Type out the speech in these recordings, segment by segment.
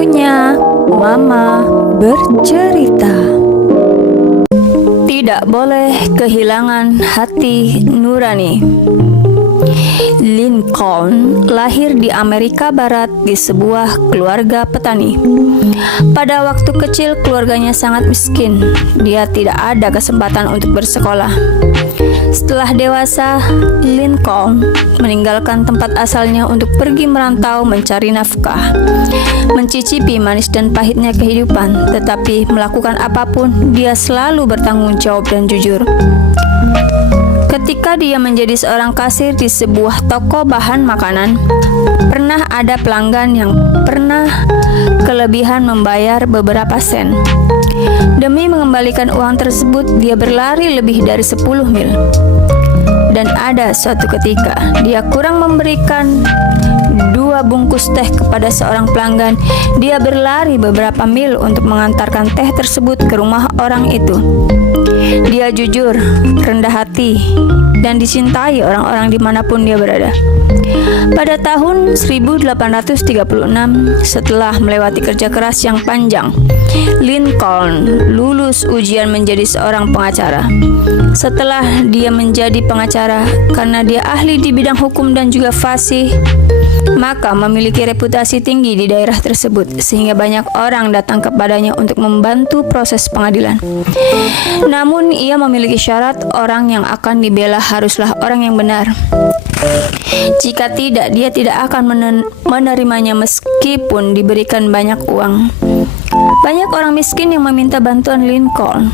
Waktunya Mama bercerita. Tidak boleh kehilangan hati nurani. Lincoln lahir di Amerika Barat di sebuah keluarga petani. Pada waktu kecil keluarganya sangat miskin. Dia tidak ada kesempatan untuk bersekolah. Setelah dewasa, Lincoln meninggalkan tempat asalnya untuk pergi merantau mencari nafkah, mencicipi manis dan pahitnya kehidupan, tetapi melakukan apapun, dia selalu bertanggung jawab dan jujur. Ketika dia menjadi seorang kasir di sebuah toko bahan makanan, pernah ada pelanggan yang pernah kelebihan membayar beberapa sen. Demi mengembalikan uang tersebut, dia berlari lebih dari 10 mil. Dan ada suatu ketika, dia kurang memberikan 2 bungkus teh kepada seorang pelanggan. Dia berlari beberapa mil untuk mengantarkan teh tersebut ke rumah orang itu. Dia jujur, rendah hati, dan dicintai orang-orang dimanapun dia berada. Pada tahun 1836, setelah melewati kerja keras yang panjang, Lincoln lulus ujian menjadi seorang pengacara. Setelah dia menjadi pengacara, karena dia ahli di bidang hukum dan juga fasih, maka memiliki reputasi tinggi di daerah tersebut, sehingga banyak orang datang kepadanya untuk membantu proses pengadilan. Namun ia memiliki syarat, orang yang akan dibela haruslah orang yang benar. Jika tidak, dia tidak akan menerimanya meskipun diberikan banyak uang. Banyak orang miskin yang meminta bantuan Lincoln.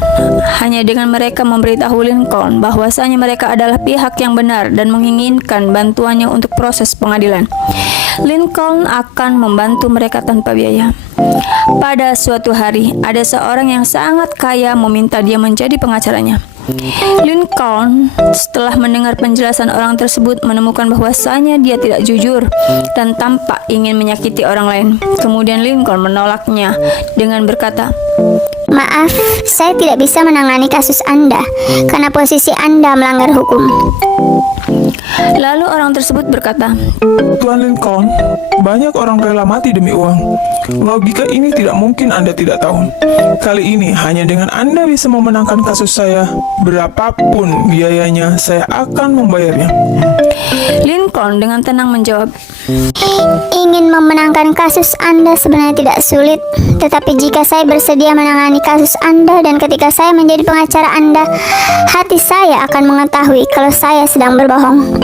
Hanya dengan mereka memberitahu Lincoln bahwasanya mereka adalah pihak yang benar dan menginginkan bantuannya untuk proses pengadilan, Lincoln akan membantu mereka tanpa biaya. Pada suatu hari, ada seorang yang sangat kaya meminta dia menjadi pengacaranya. Lincoln setelah mendengar penjelasan orang tersebut menemukan bahwasanya dia tidak jujur dan tampak ingin menyakiti orang lain. Kemudian Lincoln menolaknya dengan berkata, "Maaf, saya tidak bisa menangani kasus Anda karena posisi Anda melanggar hukum." Lalu orang tersebut berkata, Tuan Lincoln, banyak orang rela mati demi uang. Logika ini tidak mungkin Anda tidak tahu. Kali ini hanya dengan Anda bisa memenangkan kasus saya, berapapun biayanya saya akan membayarnya. Lincoln dengan tenang menjawab, Ingin memenangkan kasus Anda sebenarnya tidak sulit, tetapi jika saya bersedia menangani kasus Anda dan ketika saya menjadi pengacara Anda, hati saya akan mengetahui kalau saya sedang berbohong.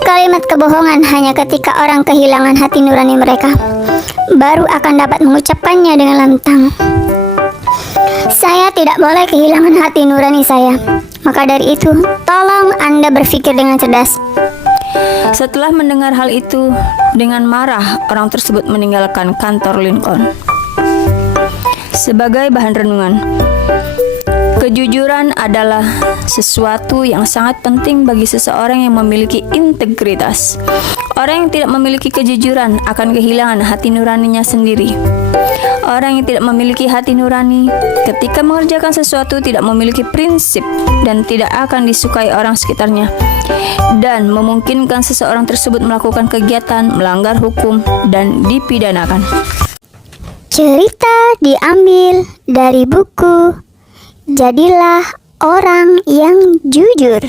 Kalimat kebohongan hanya ketika orang kehilangan hati nurani mereka, baru akan dapat mengucapkannya dengan lantang. Saya tidak boleh kehilangan hati nurani saya. Maka dari itu, tolong Anda berpikir dengan cerdas. Setelah mendengar hal itu, dengan marah orang tersebut meninggalkan kantor Lincoln. Sebagai bahan renungan, kejujuran adalah sesuatu yang sangat penting bagi seseorang yang memiliki integritas. Orang yang tidak memiliki kejujuran akan kehilangan hati nuraninya sendiri. Orang yang tidak memiliki hati nurani ketika mengerjakan sesuatu tidak memiliki prinsip dan tidak akan disukai orang sekitarnya, dan memungkinkan seseorang tersebut melakukan kegiatan melanggar hukum dan dipidanakan. Cerita diambil dari buku Jadilah Orang yang Jujur.